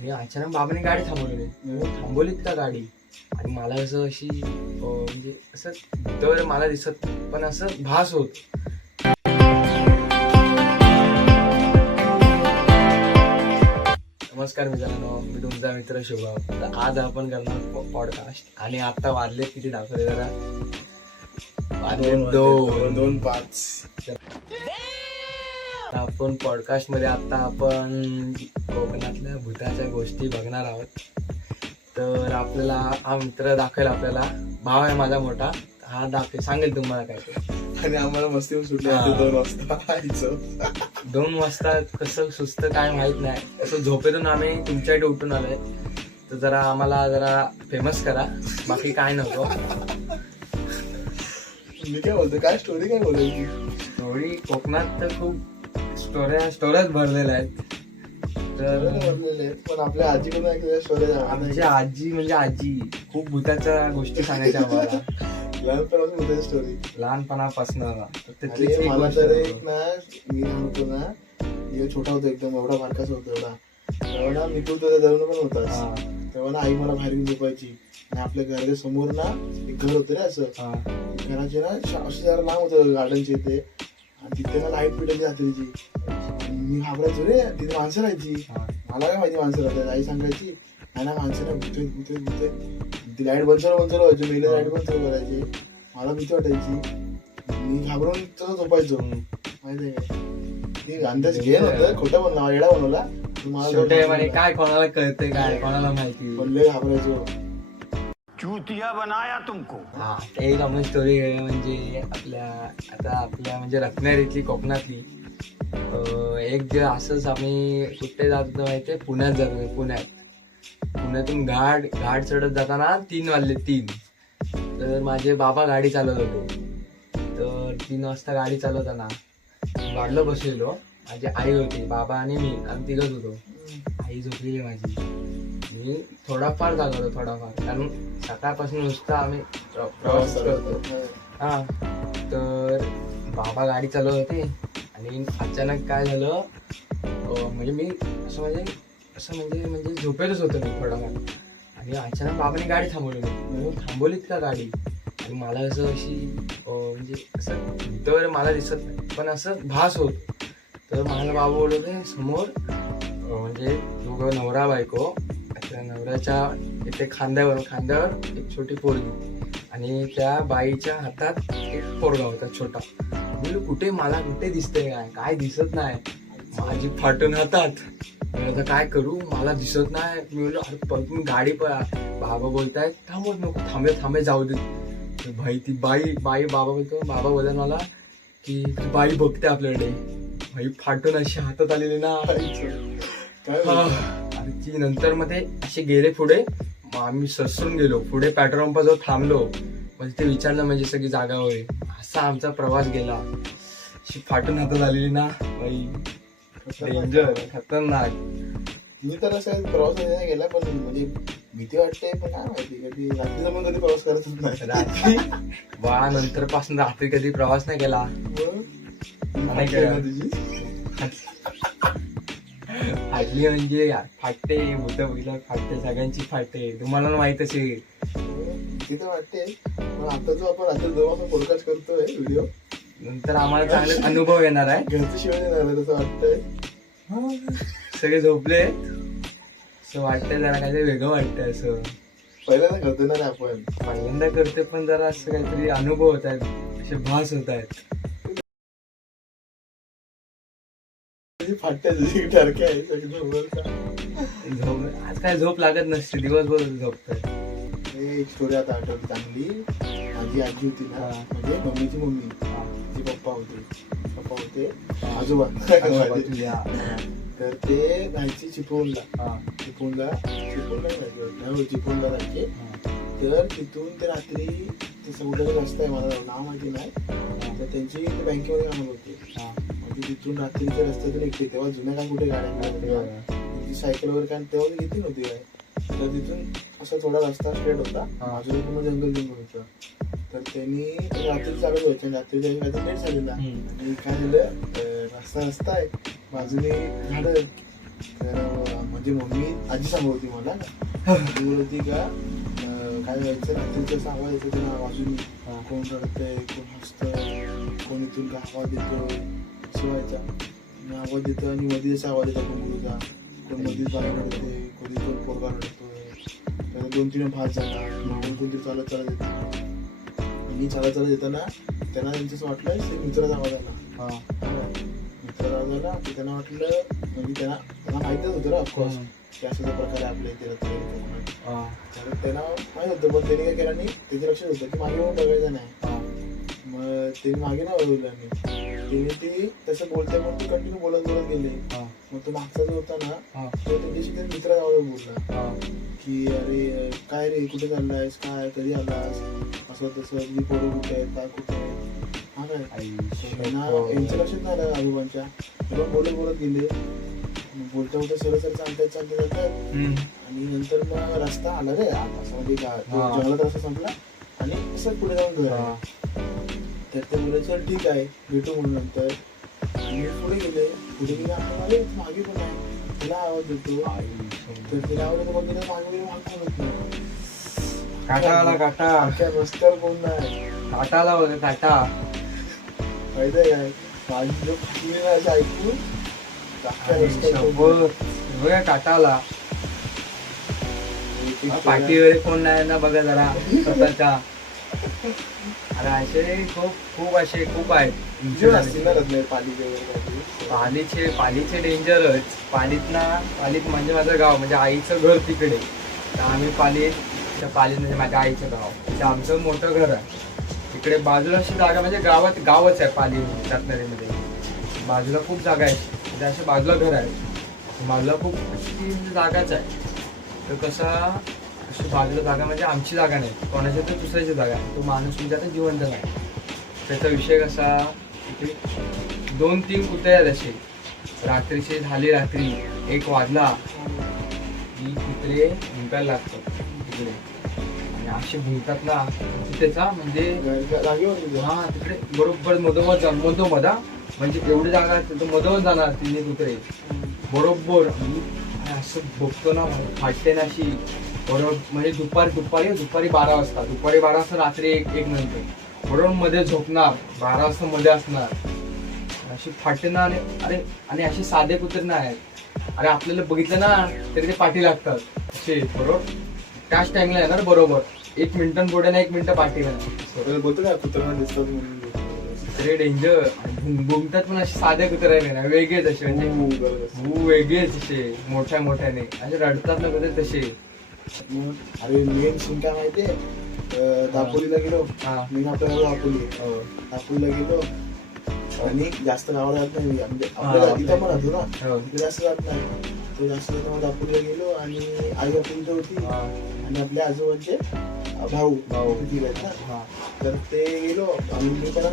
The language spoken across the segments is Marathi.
आणि अचानक बाबाने गाडी थांबवली. थांबवलीत का गाडी, आणि मला असं अशी म्हणजे असं भूतावर मला दिसत पण असं भास होत. नमस्कार मित्रांनो, मी तुमचा मित्र शुभम. तर आज आपण करणार पॉडकास्ट. आणि आता वाजले किती दाखवले जरा, वाजले 2:05. आपण पॉडकास्ट मध्ये आता आपण कोकणातल्या भूताच्या गोष्टी बघणार आहोत. तर आपल्याला हा मित्र दाखवेल, आपल्याला भाव आहे माझा मोठा, हा दाखवेल, सांगेल तुम्हाला काय ते. आणि आम्हाला मस्ती सुटली 2 वाजता. 2 वाजता कसं सुस्त काय माहित नाही, असं झोपेतून आम्ही तुमच्याकडे उठून आलोय. तर जरा आम्हाला जरा फेमस करा, बाकी काय नको. मी काय बोलतो, काय स्टोरी काय बोलायची? स्टोरी कोकणात तर खूप स्टोऱ्याच भरलेल्या आहेत. तर पण आपल्या आजीकडून ऐकलेल्या स्टोरी आमची आजी म्हणजे आजी खूप भूताच्या गोष्टी सांगायच्या आम्हाला लहानपणापासून भूताची स्टोरी, लहानपणापासून. मला तर एक ना, मी होतो ना, छोटा होतो एकदम, एवढा बारकाच होतो, एवढा मी तू तर जवळ पण होता. तेव्हा ना आई मला बाहेर घेऊन झोपायची. आणि आपल्या घराच्या समोर ना एक घर होतं रे, असं घराचे ना असे जरा लांब होतं गार्डनचे इथे, आणि तिथे ना लाईट पेटवली रात्रीची. मी घाबरायचो रे, तिथे माणसं राहायची. मला काय माहिती माणसं राहतात, आई सांगायची नाही ना माणसं ना भूते. ती लाईट बंद व्हायची, मेले लाईट बंद करायची. मला भीती वाटायची, मी घाबरून तसं झोपायचो. माहिती आहे ती अंदाज घेण होतं, खोटं बनला, येडा बनवला. काय कोणाला कळतंय, काय कोणाला माहिती, पण लय घाबरायचो. चूतिया बनाया तुमको. हा, एक आपण स्टोरी म्हणजे आपल्या म्हणजे रत्नागिरीतली, कोकणातली. एक जे असंच आम्ही कुठे जात होतो माहितीये, पुण्यात जात होतो. पुण्यातून घाट चढत जाताना 3 वाजले. तर माझे बाबा गाडी चालवत होते. तर 3 वाजता गाडी चालवताना गाडीला बसलेलो. माझी आई होती, बाबा आणि मी, आम्ही तिघच होतो. आई झोपलेली माझी, मी थोडाफार जागा होतो, कारण सकाळपासून नुसतं आम्ही प्रवास करतो. हा, तर बाबा गाडी चालवत होते. आणि अचानक काय झालं, म्हणजे मी असं म्हणजे झोपेतच होतो मी थोडाफार. आणि अचानक बाबाने गाडी थांबवलीत का गाडी, आणि मला असं अशी म्हणजे असं भूतावर मला दिसत नाही पण असं भास होत. तर मला बाबा बोलवते समोर, म्हणजे दोघं नवरा बायको. त्या नवऱ्याच्या इथे खांद्यावर एक छोटी पोरगी, आणि त्या बाईच्या हातात एक पोरगा होता छोटा. मला कुठे दिसतंय, काय दिसत नाही. माझी फाटून हातात. मी आता काय करू, मला दिसत नाही. मी बोललो अरे परत मी गाडी बाबा बोलतायत थांबवत नको, थांबे जाऊ दे. भाई ती बाई बाबा बोलत मला की बाई बघते आपल्याकडे. भाई फाटून अशी हातात आलेली ना. आणि ती नंतर मध्ये असे गेले पुढे. आम्ही ससरून गेलो पुढे, पेट्रोल पंपाजवळ थांबलो. म्हणजे ते विचारलं म्हणजे सगळी जागा होईल. असा आमचा प्रवास गेला. अशी फाटून हातात आलेली ना बाई, डेंजर, खतरनाक. मी तर असं प्रवास नाही गेला, पण म्हणजे भीती वाटते. पण काय माहिती, कधी रात्रीचा पण कधी प्रवास करतच नाही. रात्री नंतर पासून रात्री कधी प्रवास नाही केला. फाटली म्हणजे फाटते, भूत बघितलं फाटते, सगळ्यांची फाटते. तुम्हाला माहित असेल. तिथे वाटते. पण आता जो आपण रात्री पॉडकास्ट करतोय व्हिडिओ, नंतर आम्हाला चांगले अनुभव येणार आहे. घरचं शिवाय येणार आहे तसं वाटतंय. सगळे झोपले, असं वाटतंय जरा काहीतरी वेगळं वाटतंय. असं पहिल्यांदा करतो ना आपण, पहिल्यांदा करते, पण जरा असं काहीतरी अनुभव होत आहेत, असे भास होत आहेत. फाटते तुझी ठरके आहे आज काय झोप लागत नसते, दिवसभर झोपतात. एक स्टोरी आता आठवली चांगली. माझी आजी होती ना, म्हणजे मम्मीची मम्मी, तिचे पप्पा होते आजोबा. तर ते जायचे चिपळूणला जायचे. तर तिथून ते रात्री तसं कुठे रस्ता आहे, मला नाव माहिती नाही. तर त्यांची बँकेमध्ये कामं होते. म्हणजे तिथून रात्रीच्या रस्त्यातून एकटे, तेव्हा जुन्या काय कुठे गाड्या, त्यांची सायकल वगैरे काय तेव्हा घेतली नव्हती काय. तर तिथून असा थोडा रस्ता स्ट्रेट होता, बाजूला पूर्ण जंगल होतं. तर त्यांनी रात्री चालत व्हायचे, आणि रात्री त्यांनी काहीतरी लेट झालेला. आणि काय झालं, रस्ता आहे, बाजूने झाडं, तर म्हणजे मम्मी आजी सांगत होती मला ती बोलत होती का काय व्हायचं रात्रीचं आवाज येतो त्यांना बाजूनी कोण रडतंय कोण हसतंय कोण इथून का आवाज देतोय असं व्हायचा आणि आवाज देतो आणि मध्ये असा आवाज येतो कोण मुलगा कोण मध्येच बाहेर रडते कोणी कोण पोरगा रडतोय त्याला 2-3 भात झाला कोणतरी चालत येतो आणि चालत येताना त्यांना त्यांचं असं वाटलं ते मित्राचा आवाज आला मित्राचा आवाज आला की त्यांना वाटलं म्हणजे त्यांना माहितच होतं ना ऑफकोर्स की अशा प्रकारे आपल्या इथे रत्नागिरी तर त्यांना माहित होतं पण त्यांनी काय केलं नाही त्याचं लक्षात होतं की मागे मग बघायचं नाही मग त्यांनी मागे नाही वळवलं आणि ते तसं बोलताय मग ते कंटिन्यू बोलत गेले मग तो मागचा जो होता ना तो त्यांच्याशी त्या मित्राचा आवाज बोलला की अरे काय रे कुठे चाललायस काय कधी आलास असं तसं तुझी पोरं कुठे आहेत काय कुठे आहेत हा काय त्यांना यांचं लक्षात नाही आलं आजोबांच्या पण बोलत गेले बोलता बोलता सरळ चालतात आणि नंतर मग रस्ता आला रे असं म्हणजे जंगलात रस्ता संपला आणि असं पुढे जाऊन घर आहे तर ते बोलले चल ठीक आहे भेटू म्हणून नंतर आणि पुढे गेले आपल्याला मागे पण आहे तिला आवाज देतो तर तिला आवाज देतो पण मागे म्हणत नाही काटा आला काटा रस्त्यावर कोण नाही काटाला होते काटा फायदा काय माझी जो फाटली नाही असं ऐकून बघा काटाला पाठीवर कोण नाही ना बघा जरा स्वतःच्या अरे असे खूप आहेत पालीचे डेंजरच पालीत म्हणजे माझं गाव म्हणजे आईचं घर तिकडे तर आम्ही पालीत म्हणजे माझ्या आईचं गाव म्हणजे आमचं मोठं घर आहे तिकडे बाजूला अशी जागा म्हणजे गावच आहे पाली रत्नागिरीमध्ये बाजूला खूप जागा आहे म्हणजे अशा बाजूला घर आहे बाजूला खूप अशी जागाच आहे तर कसा अशी बाजूला जागा म्हणजे आमची जागा नाही कोणाच्या तर दुसऱ्याची जागा आहे तो माणूस म्हणजे आता जिवंत नाही त्याचा विषय कसा तिथे 2-3 कुत्रे आहेत असे रात्रीचे झाले रात्री 1 वाजला की कुत्रे भुंकायला लागतात तिकडे आणि असे भुंकतात ना त्याचा म्हणजे हा तिकडे बरोबर मधोमध म्हणजे एवढी जागा असते तर मधोमध जाणार 3 कुत्रे बरोबर असं बघतो ना फाटते ना अशी बरोबर म्हणजे दुपारी 12 वाजता रात्री एक नंतर बरोबर मध्ये झोपणार 12 वाजता मध्ये असणार अशी फाटते ना आणि असे साधे कुत्रे नाही आहेत अरे आपल्याला बघितलं ना तरी ते पाठी लागतात असे बरोबर त्याच टाइमला येणार बरोबर 1 मिनिटं पुढे ना 1 मिनिटं पाठीला बोलतो का कुत्र्यांना दिसतात म्हणून कुत्रे डेंजर भुंकतात पण असे साधे कुत्रे आहे ना वेगळेच असे म्हणजे वेगळेच असे मोठ्याने असे रडतात ना कुत्रे तसे अरे मेन सीन काय माहितीये दापोलीला गेलो मी आपल्याला दापोलीला गेलो आणि जास्त गावाला जात नाही म्हणजे आपल्याला इथं पण राहतो ना तिथे जास्त जात नाही तो जास्त दापोलीला गेलो आणि आई आपली इथं होती आणि आपल्या आजोबांचे भाऊ किती आहेत ना तर ते गेलो आणि मी पण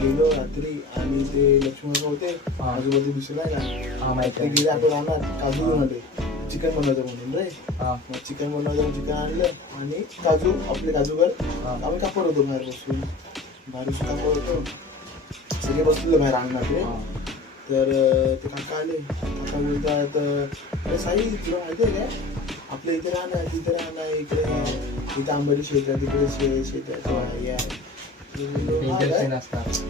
गेलो रात्री आणि ते लक्ष्मण होते आजूबाजू दिसला ना ते गेले आपण राहणार काजू घेऊन आले चिकन बनवायचं म्हणून रे मग चिकन आणलं आणि आपले काजूगर आम्ही कापड होतो बाहेर बसून कापड होतो सगळे बसलेले बाहेर अंगणात रे तर ते काका आले काका बोलतात अरे साई तुला माहिती आहे काय आपल्या इथे राहणार तिथे राहणार इथे आंबाडी शेत आहे तिकडे शेत आहे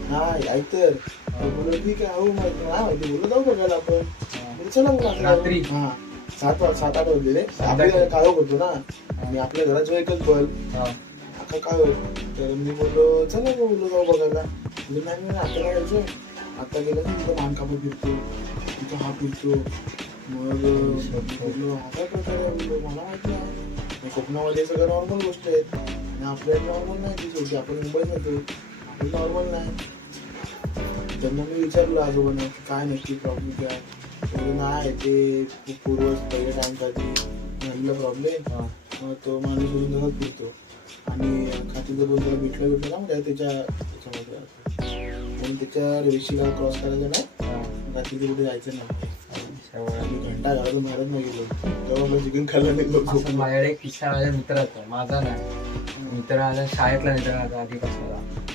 हा ऐक तर बोललो ठीक आहे हो माहिती बोललो जाऊ बघायला आपण चला रात्री हा 7-8 वाजले आपल्याला काळोख होतो ना आणि आपल्या घरात जो एकच बल्ब अख्खा काळोख तर मी बोललो चला बोललो जाऊ बघायला नाही आता जायचं आता गेलं की तिथं मानकापूर फिरतो तिथं हा फिरतो मग बोललो हा काय प्रकार बोललो मला माहिती नाही कोकणामध्ये सगळं नॉर्मल गोष्ट आहेत आणि आपल्या नॉर्मल नाही ती शेवटी आपण मुंबईत राहतो आपण नॉर्मल नाही त्यांना मी विचारलं आजोबांना की काय नक्की प्रॉब्लेम काय नाही ते पूर्वज पहिल्या टाइमसाठी झालेला प्रॉब्लेम तो माणूस तसंच फिरतो आणि खातीचं बोल त्याला भेटलं ना म्हणजे त्याच्यामध्ये म्हणून त्याच्या रेशीला क्रॉस करायचं नाही रात्री कुठे जायचं नाही घंटा घालायचं मारत नाही गेलो तेव्हा मला चिकन खायला नाही माझ्याकडे एक किस्सा माझ्या मित्राचा माझा नाही मित्राचा शाळेतला मित्राचा आधीपासून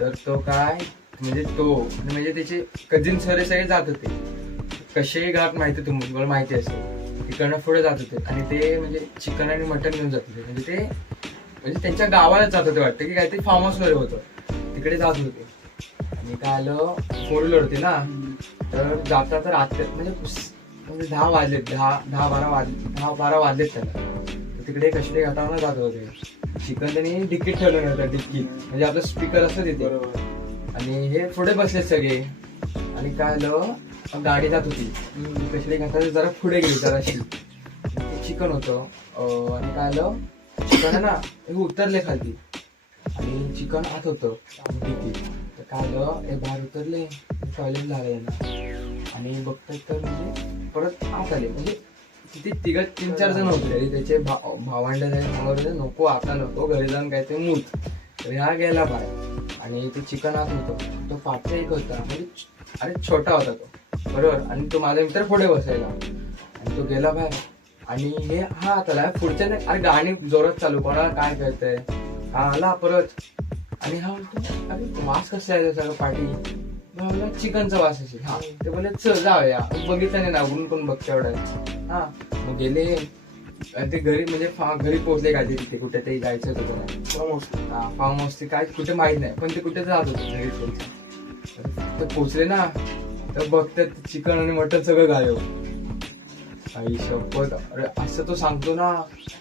तर तो काय म्हणजे त्याचे कझिन सगळे जात होते कसे घाट माहिती तुम्हाला माहिती असेल, तिकडनं पुढे जात होते आणि ते म्हणजे चिकन आणि मटन घेऊन जात होते. म्हणजे त्यांच्या गावाला जात होते वाटतं की काहीतरी फार्म हाऊस वगैरे होतं, तिकडे जात होते. आणि काय आलं, 4 व्हीलर होती ना, तर जाता तर म्हणजे 10 वाजलेत, 10-12 वाजलेत त्याला. तर तिकडे कशे घाटावर जात होते. चिकन त्यांनी डिक्कीत ठेवलं नव्हतं, डिक्कीत म्हणजे आपलं स्पीकर असतं तिथे. बरोबर. आणि हे पुढे बसलेत सगळे. आणि काय आलं, गाडी जात होती, कशे घाटावर जरा पुढे गेली जराशी, चिकन होतं. आणि काय आलं, चिकन आहे ना हे उतरले खाली आणि चिकन आत होतं डिक्कीत. तर काय आलं, हे बाहेर उतरले, टॉयलेट झालंय ना, आणि बघतात तर म्हणजे परत आत आले. म्हणजे किती 3-4 जण होते. त्याचे भावंड झाले, नको आता नको, घरी जाऊन काय ते मूत. तर ह्या गेला बाहेर आणि ते चिकन आत होतं. तो पाठचा एक होता, म्हणजे अरे छोटा होता तो, बरोबर. आणि तो माझा मित्र पुढे बसायला आणि तो गेला बाहेर. आणि हे हा आला पुढच्या, अरे गाणी जोरात चालू, कोणाला काय कळतंय. हा आला परत आणि हा म्हणतो, अरे वास कसला आहे सगळं पाठी. मला चिकनचा वास असेल. हा ते बोलले चल जाऊया, बघितलं नाही ना, उघडून पण बघ तेवढं. हा मग गेले ते घरी, म्हणजे घरी पोहोचले काय तिथे कुठे ते जायचं होतं त्याला. फार्म हाऊस काय कुठे माहित नाही, पण ते कुठे जात होते घरी पोहोचले. तर पोहोचले ना, तर बघतात चिकन आणि मटन सगळं गायब. आई शपथ, अरे असं तो सांगतो ना,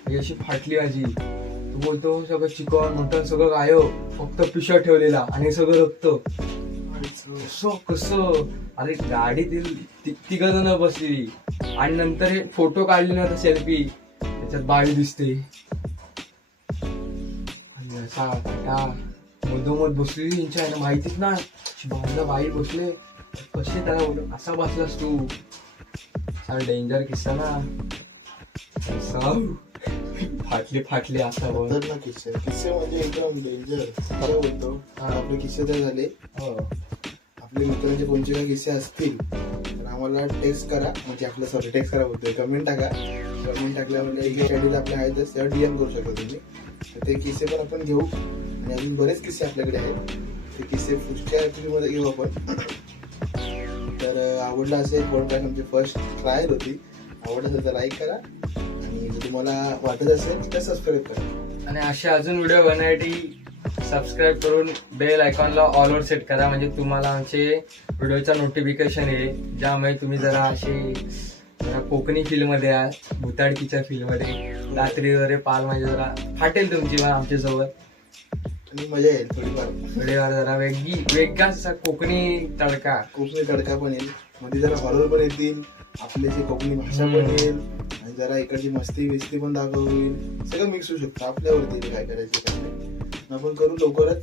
ही अशी फाटली माझी. तो बोलतो सगळं चिकन मटन सगळं गायब, फक्त पिशव्या ठेवलेला आणि सगळं रक्त. कसं अरे गाडीतील 3 जण बसलेली आणि नंतर हे फोटो काढले ना, तर सेल्फी त्याच्यात बाई दिसते. आणि असा त्या मधोमध बसलेली, यांच्या माहितीच ना बाजूला बाई बसले. कसे त्याला बोल, असा बसलास तू. डेंजर किस्सा ना, फाटली असा बोल ना. किस्से म्हणजे एकदम डेंजर. काय बोलतो, आपले किस्से तर झाले. आपले मित्रांचे कोणते काही किस्से असतील तर आम्हाला टेक्स्ट करा, म्हणजे आपलं टेक्स्ट करा बोलतोय, कमेंट टाका. कमेंट टाकल्यावर एक आयडी आपल्या आहेतच, त्यावर DM करू शकता तुम्ही. तर ते किस्से पण आपण घेऊ. आणि अजून बरेच किस्से आपल्याकडे आहेत, ते किस्से पुढच्या ऍक्टिव्हिटीमध्ये घेऊ आपण. तर आवडलं असेल, पॉडकास्ट आमची फर्स्ट ट्रायल होती. आवडलं असेल तर लाईक करा, आणि जर तुम्हाला वाटत असेल तर सबस्क्राईब करा. आणि असे अजून व्हिडिओ बनवण्यासाठी सबस्क्राईब करून बेल आयकॉनला ऑलवर सेट करा, म्हणजे तुम्हाला आमचे व्हिडिओचा नोटिफिकेशन येईल. ज्यामुळे तुम्ही जरा कोकणी फील्ड मध्ये आहात, भुताडकीच्या फील्ड मध्ये, रात्री वगैरे पाल म्हणजे जरा फाटेल तुमची आमच्यासोबत. आणि मजा येईल थोडीफार जरा वेगळा असा कोकणी तडका पण येईल. मध्ये जरा हॉरर पण येतील, आपली जी कोकणी भाषा पण येईल, आणि जरा इकडची मस्ती बिस्ती पण दाखव होईल. सगळं मिक्स होऊ शकतं. आपल्यावरती काय करायचं काय नाही, आपण करू लवकरात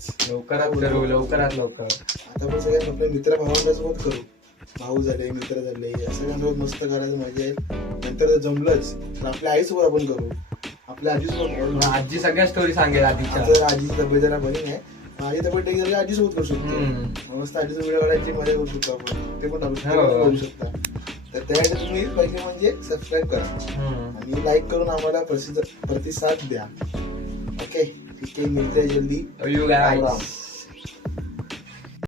लवकर. आता पण सगळ्या आपल्या मित्र भावांसोबत करू. भाऊ झाले, मित्र झाले, सगळ्यांसोबत मस्त करायचं, मजा येईल. नंतर जर जमलंच तर आपल्या आईसोबत आपण करू, आपल्या आजीसोबत. आजी सगळ्या स्टोरी सांगेल आधीच्या. आजीची तब्येत जरा बरी नाही, माझी तब्येत ठीक झाली, आजीसोबत करू शकतो. मस्त आजीचा व्हिडिओ काढायची मजा करू शकतो आपण, ते पण करू शकता. तर त्यासाठी तुम्ही पहिले म्हणजे सबस्क्राईब करा आणि लाईक करून आम्हाला प्रतिसाद द्या. ओके, ठीक आहे, मिळते जल्दी. You guys.